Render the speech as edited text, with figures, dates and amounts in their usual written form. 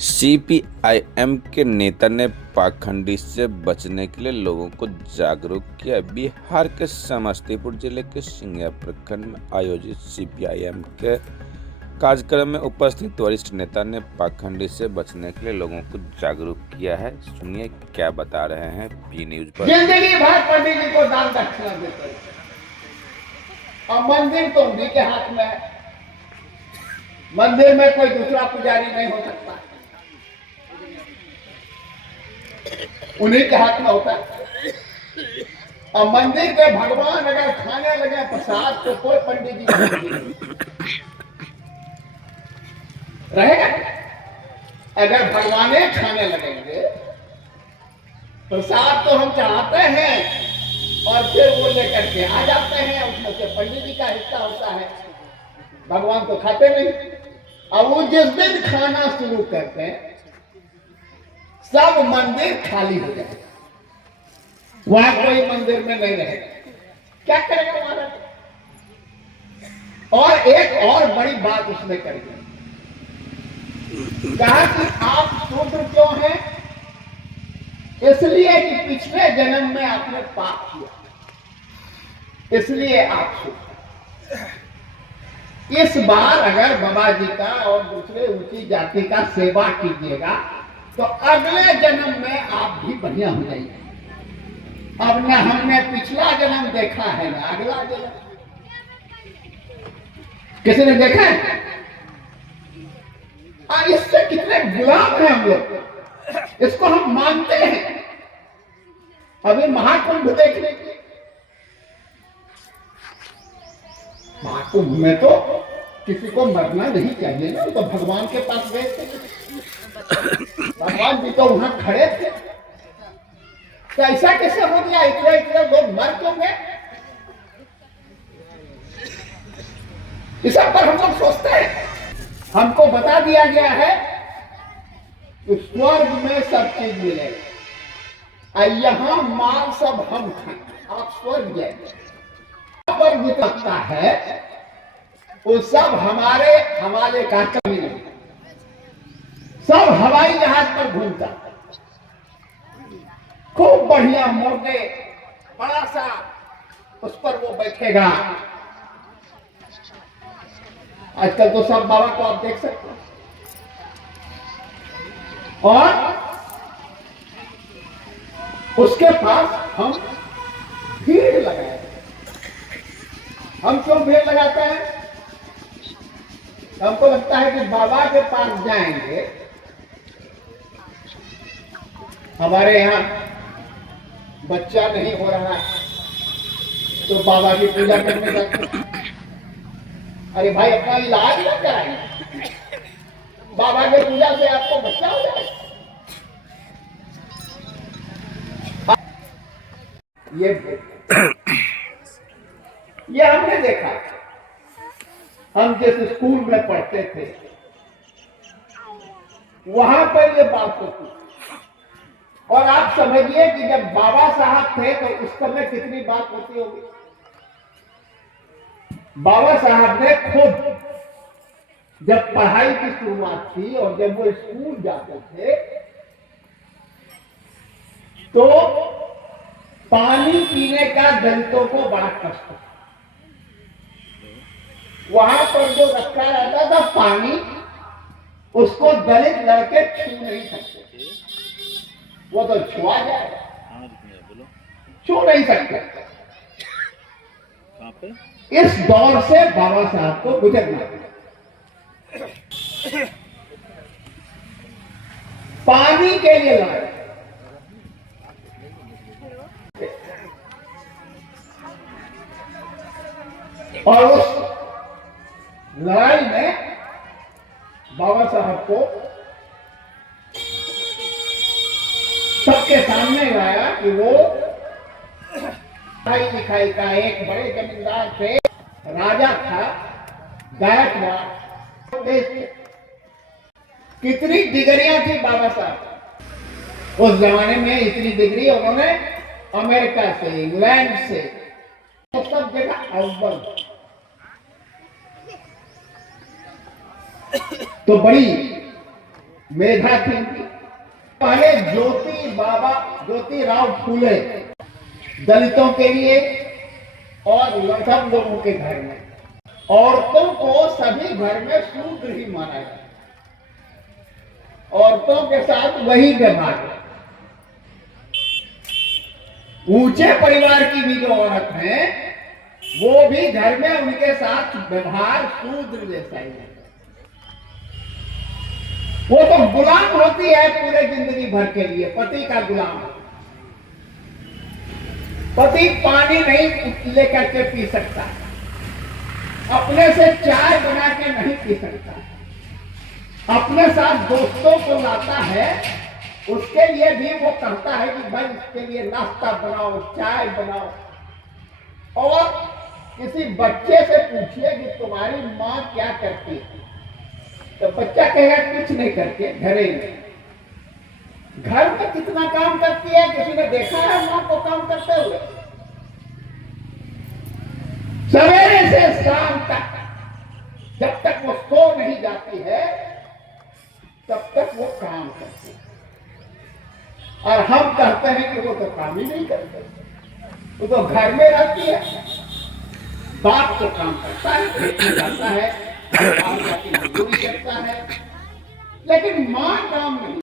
CPIM के नेता ने पाखंडी से बचने के लिए लोगों को जागरूक किया। बिहार के समस्तीपुर जिले के सिंघिया प्रखंड में आयोजित सीपीआईएम के कार्यक्रम में उपस्थित वरिष्ठ नेता ने पाखंडी से बचने के लिए लोगों को जागरूक किया है। सुनिए क्या बता रहे हैं पी न्यूज पर। जिंदगी भर पंडित जी को दान दक्षिणा देते और मंदिर तो उन्हीं के हाथ में है। मंदिर में कोई दूसरा पुजारी नहीं हो सकता, उन्हीं के हाथ में होता है। और मंदिर के भगवान अगर खाने लगे प्रसाद तो कोई पंडित जी नहीं रहेगा। अगर भगवान खाने लगेंगे प्रसाद तो हम चाहते हैं और फिर वो लेकर के आ जाते हैं, उसमें से पंडित जी का हिस्सा होता है, भगवान तो खाते नहीं। और वो जिस दिन खाना शुरू करते हैं सब मंदिर खाली हो जाए, वहां कोई मंदिर में नहीं रहेगा। क्या करेगा महाराज? और एक और बड़ी बात उसने कर दी, कहा कि आप शूद्र क्यों हैं? इसलिए कि पिछले जन्म में आपने पाप किया, इसलिए आप शूद्र। इस बार अगर बाबा जी का और दूसरे ऊंची जाति का सेवा कीजिएगा तो अगले जन्म में आप भी बढ़िया हो जाएंगे। अब न हमने पिछला जन्म देखा है ना अगला जन्म, किसी ने देखा है? इससे कितने गुलाम हैं हम लोग, इसको हम मानते हैं। अभी महाकुंभ देखने के, महाकुंभ में तो किसी को मरना नहीं चाहिए ना, तो भगवान के पास गए थे, भगवान जी तो वहां खड़े थे। तो ऐसा कैसे हो गया? इतने इतने लोग मर क्यों गए? इस पर हम लोग सोचते हैं। हमको बता दिया गया है कि स्वर्ग में सब चीज मिलेगा, यहां माल सब हम खाएं, आप स्वर्ग जाएंगे। पर जितना है वो सब हमारे हवाले का कमी नहीं, सब हवाई जहाज पर घूमता, खूब बढ़िया मोटे बड़ा सा, उस पर वो बैठेगा। आजकल तो सब बाबा को आप देख सकते हैं। और उसके पास हम भीड़ लगाए। हम क्यों भीड़ लगाते हैं? हमको लगता है कि बाबा के पास जाएंगे, हमारे यहाँ बच्चा नहीं हो रहा है तो बाबा की पूजा करने जाते हैं। अरे भाई अपना इलाज ना कराएंगे, बाबा की पूजा से आपको बच्चा हो जाए। ये हमने देखा, हम जिस स्कूल में पढ़ते थे वहां पर ये बात होती। और आप समझिए कि जब बाबा साहब थे तो उस समय कितनी बात होती होगी। बाबा साहब ने खुद जब पढ़ाई की शुरुआत थी और जब वो स्कूल जाते थे तो पानी पीने का दलितों को बड़ा कष्ट था। वहां पर जो रखा रहता था पानी, उसको दलित लड़के छू नहीं सकते, वो तो छुआ जाएगा, छू नहीं सकते। इस दौर से बाबा साहब को गुजरना पड़ा। पानी के लिए लड़ाई, और उस लड़ाई में बाबा साहब को सबके सामने लाया कि वो पढ़ाई लिखाई का एक बड़े जमींदार थे, राजा था, गायकवाड़। कितनी डिग्रियां थी बाबा साहब उस जमाने में, इतनी डिग्री उन्होंने अमेरिका से, इंग्लैंड से, तो सब जगह अव्वल। तो बड़ी मेधा थी इनकी। पहले ज्योतिराव फूले दलितों के लिए और सब लोगों के घर में, औरतों को सभी घर में शूद्र ही माना जाता, औरतों के साथ वही व्यवहार। ऊंचे परिवार की भी जो औरत है वो भी घर में उनके साथ व्यवहार शूद्र जैसा ही है। वो तो गुलाम होती है पूरे जिंदगी भर के लिए, पति का गुलाम। पति पानी नहीं लेकर के पी सकता, अपने से चाय बना के नहीं पी सकता, अपने साथ दोस्तों को लाता है, उसके लिए भी वो कहता है कि भाई इसके लिए नाश्ता बनाओ, चाय बनाओ। और किसी बच्चे से पूछिए कि तुम्हारी माँ क्या करती है, तो बच्चा कहेगा कुछ नहीं करती, घर में कितना काम करती है, किसी ने देखा है माँ को काम करते हुए? सवेरे से शाम तक जब तक वो सो नहीं जाती है तब तक वो काम करती है। और हम कहते हैं कि वो तो काम ही नहीं करते, वो तो घर में रहती है। बाप तो काम करता है, जाता है, मजदूरी करता है, लेकिन मां काम नहीं।